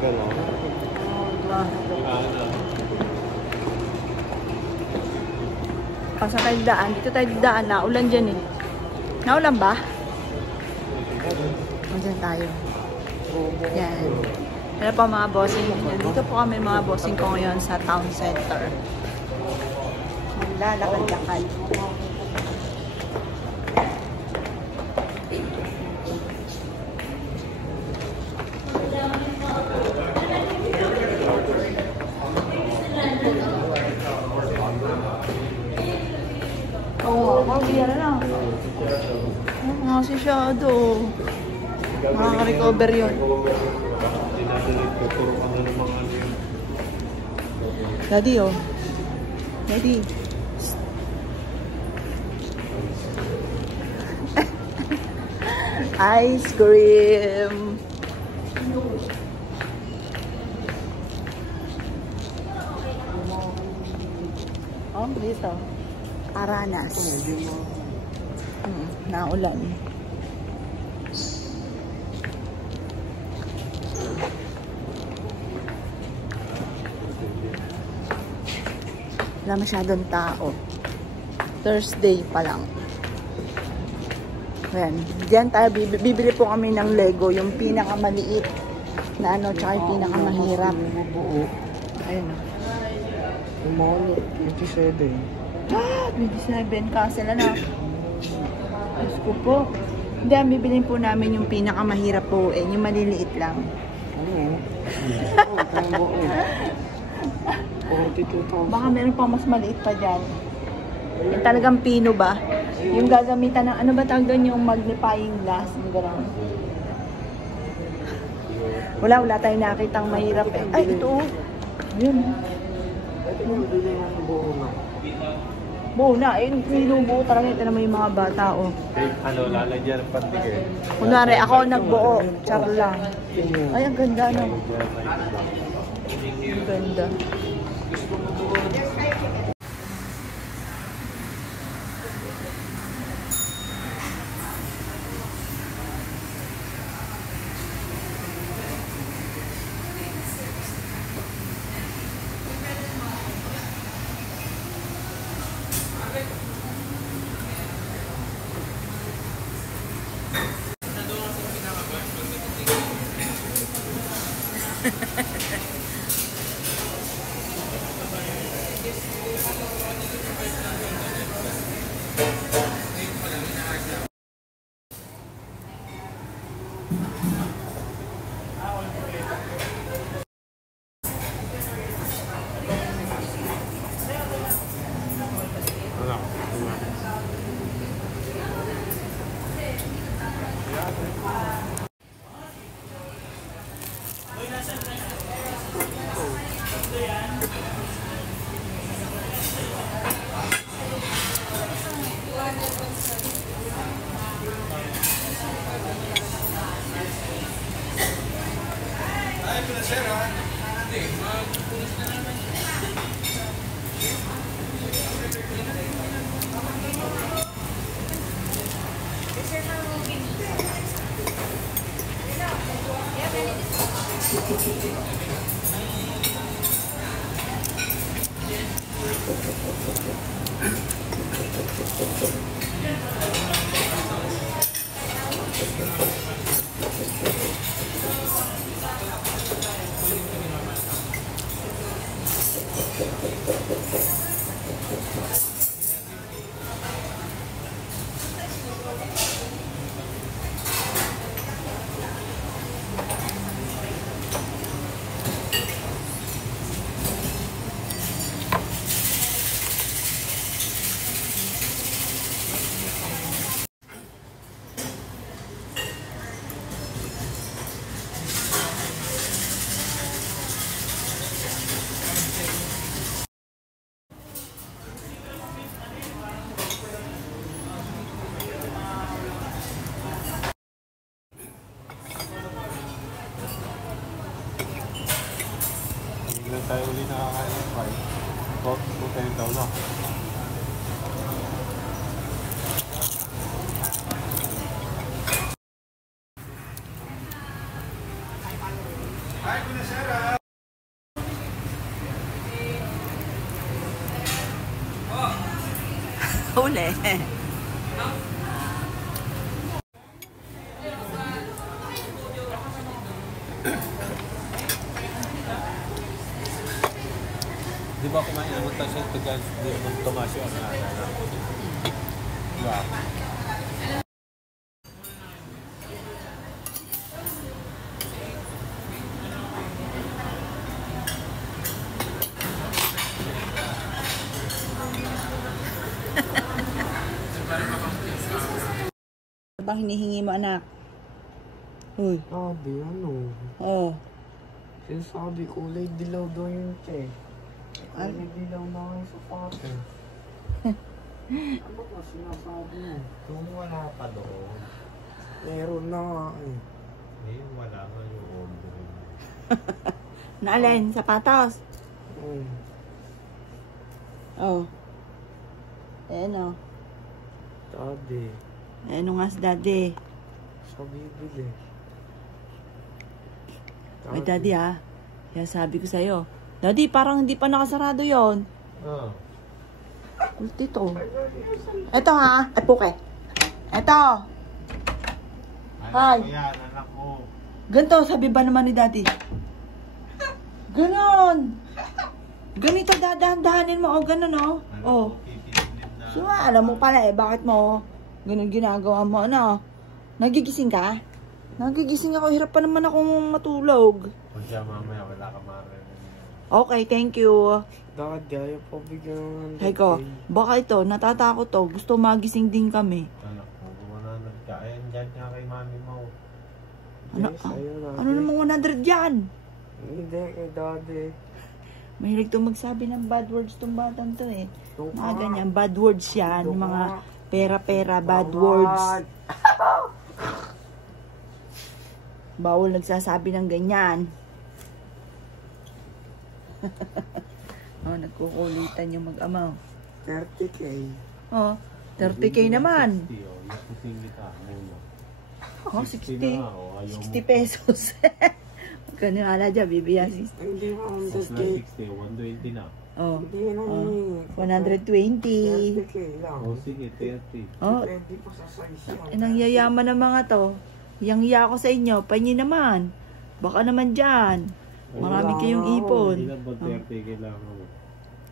gano'n. Pasa tayo daan. Dito tayo daan. Naulan dyan eh. Naulan ba? Diyan tayo. Yan. Ano po mga bossing? Dito po kami mga bossing ko ngayon sa town center. Maglalakad-lakad. Oo, biyara na. Mga sisyado. Makaka-recover yun. Daddy, oh. Daddy. Ice cream. Oh, dito. Aranas. Naulan. Wala masyadong tao. Thursday pa lang. Ayan. Diyan tayo, bibili po kami ng Lego. Yung pinakamaliit na ano, tsaka yung pinakamahirap. Ayun. Umano, 27. Ah, 27 castle na. Diyos ko po. Hindi, bibilin po namin yung pinakamahirap po. Yung maliliit lang. Ano? Oo, 42,000. Baka meron pang mas maliit pa dyan. Yung talagang pino ba? Yung gagamitan ng, ano ba tawag doon, yung magnifying glass. Yung gano'n. Wala tayong nakitang mahirap eh. Ay, ito. Ayun. Buo na. Ayun, pinubuo talaga. Ito naman yung mga bata, oh. Ano, lalagyan ng pantigay. Kunwari, ako nagbuo. Char lang. Ay, ang ganda, no? Ang ganda. Tayo ulit nakakain ng fries. Putain daw na. Huli. Di ba kumain naman tayo sa ito guys? Di naman tumasyo ang nana. Diba? Ano bang hinihingi mo, anak? Uy. Sabi, ano? Oh. Sinasabi kulay dilaw daw yung che. Kulay dilaw na yung sapato. Ano ba sinasabi mo? Kung wala pa doon. Meron na nga eh. Eh, wala nga yung order. Naalin, sapatos. Hmm. Oh. Ayan o. Daddy. Ayan nga si daddy. Sa bibili. Ay, daddy ah. Kaya sabi ko sa'yo. Daddy, parang hindi pa nakasarado yon. Oh. Dito. Eto ha. Ay, puke. Eto. Hi. Yan, anak ko. Ganito, sabi ba naman ni daddy? Ganon. Ganito, dadahan-dahanin mo. O, ganon o. Oh. So, alam mo pala eh. Bakit mo ganon ginagawa mo? Ano? Nagigising ka? Nagigising ako. Hirap pa naman akong matulog. Kung siya mamaya, wala ka marinig. Okay, thank you. Daddy, ayaw pa bigyan ng Hay ko, baka ito, natatakot to. Gusto magising din kami. Anak ko, gumananag ka. Ayan, dyan nga kay mami mo. Ano, ano namang 100 yan? Hindi, kay daddy. Mahilig to magsabi ng bad words tong batang to eh. Ito Mga ka. ganyan, bad words yan. Ito Yung mga ka. pera-pera, bad Bawal. words. Bawal nagsasabi ng ganyan. Oh, nagkukulitan yung mag-ama. 30K. Oh, 30K naman. 60, oh. Yakusin kita muna. Oh, 60. na, oh. Ayaw 60 pesos. Kanila dyan, bibiya 60. Hindi mo ang Mas na 60. 60, 120 na. Oh, Hindi na oh, eh. 120. 30K lang. Oh, sige, 30. Oh, Pwede pa sa size yan. nangyayaman ng mga to. Yang ko sa inyo, pahingi naman. Baka naman dyan. Marami kayong ipon. Hindi na ba 30 kailangan mo?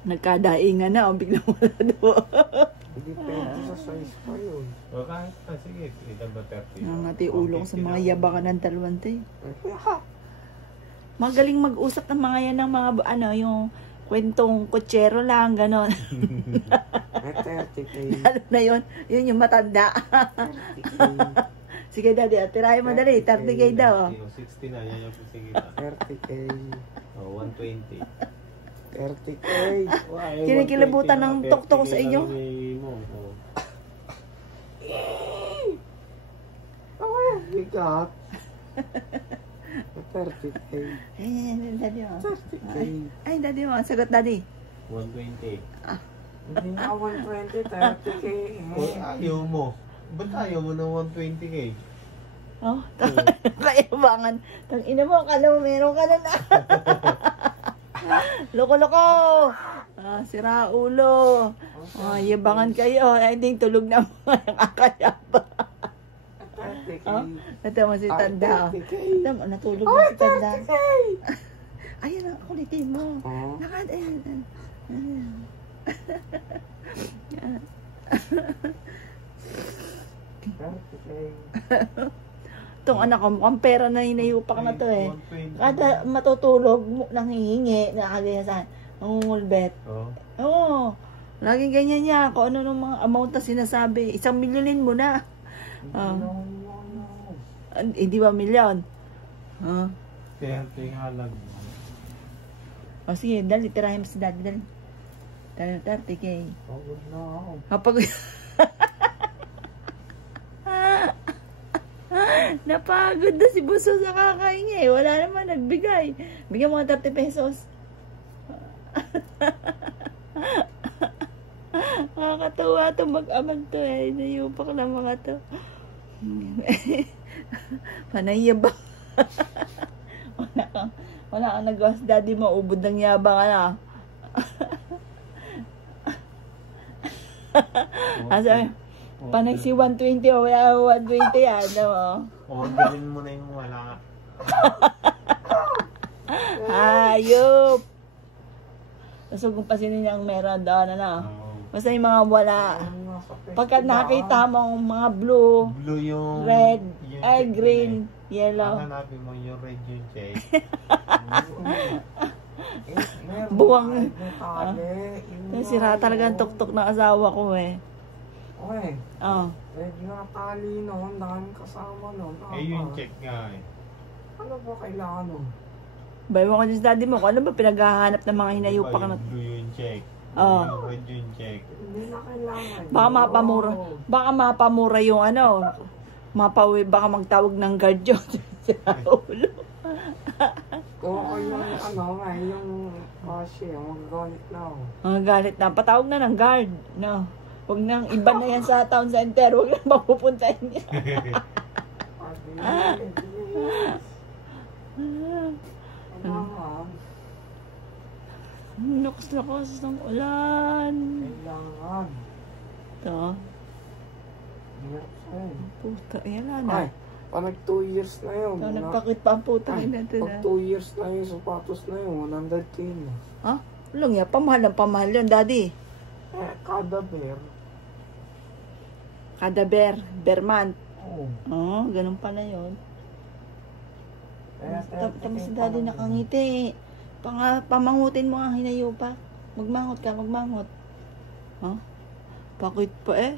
Nagkadaingan na, ang biglang wala doon. Hindi pwede sa size pa yun. O kahit na, sige. Hindi na ba 30? Nangati ulong sa mga yabangan ng talwante. Ha? Magaling mag-usap ng mga yan ng mga, ano, yung kwentong kutsero lang, gano'n. At 30K. Lalo na yun yung matanda. 30K. Sige, daddy, tirahin mo dali, 30K daw. 60 na, yan yung sige na. 30K. Oh, 120. 30K. Kinikilabutan ng tuktok sa inyo. Bigat. 30K. Ay, daddy mo. 30K. Ay, daddy mo. Sagot, daddy. 120. Hindi na 120, 30K. Oh, ayaw mo. Ba't ayaw mo ng 120K? Oh, kailangan. Tang ina mo, akala mo meron ka na na. Loko-loko. Ah, sira ulo. Oh, yabangan kayo. Ay, hindi tulog na mo. Nakakayaba. 30K. Oh, ito mo si Tanda. Ito mo, natulog Oh, na si Tanda. 30K. Ayun ang kulitin mo. Oh. Itong anak ko, mukhang pera na hinayupak na to eh. Kada matutulog, nanghihingi, nakagayasan, nangungulbet. Oh. Oo, laging ganyan niya. Kung ano ng mga amount na sinasabi, 1 milyonin mo na. Hindi ba milyon? Ah. 30 nga lang. O sige, dali, tirahin mo si daddy, dali. 30K. Pagod na ako. Kapag... Napagod na si Buso sa kakaingi. Wala naman, nagbigay. Bigyan mo ng 30 pesos. Nakakatawa ito mag-amag to eh. Nayupak na mga to. Panayabang. Wala kang nagawa sa daddy mo. Ubod ng yabang, ano. Asa, panay si 120 o wala 120 yan, ano. Orderin mo na yung wala. Hayop! Nasugong pa sinin ang meron doon, ano. Basta yung mga wala. Pagka nakita mo ang mga blue, Blue yung... red, yung green, Ang yellow. hanapin mo yung red yung check. Buwang. Tali. Sira talaga ang tuktok ng asawa ko eh. Okay. Oh. Nga tali noon, dahil kasama noon. Eh yung check nga eh. Ano ba kailangan nun? Bay mo ko din sa daddy mo, kung ano ba pinaghahanap ng mga hinayupa ka na. Blue yung check. Oh. Yung red yung check. Hindi na kailangan. Baka mapamura. Baka mapamura yung ano. Baka magtawag ng guard yun. Sa ulo. Oo, yung ano nga, yung kasi, magalit na ako. Mga galit na. Patawag na ng guard. No. Huwag nang iba na yan sa town center. Huwag na mapupuntahin niya. Lakas-lakas ng ulan. Kailangan. Ito. Yes, ay. Puta, yan na. Ay, pag 2 years na yun. Ito, nagpakit pa ang puta. Ay, Natin, pag 2 years na yung sapatos na yun, 100k na. ha? Walang yan. Pamahal yun, daddy. Kada bear. Kada bear month. Oo. Oo, ganun pala yun. Tapos si daddy nakangiti. Pamangutin mo ang hinayo pa. Magmangot ka, magmangot. Ha? Pakit pa eh.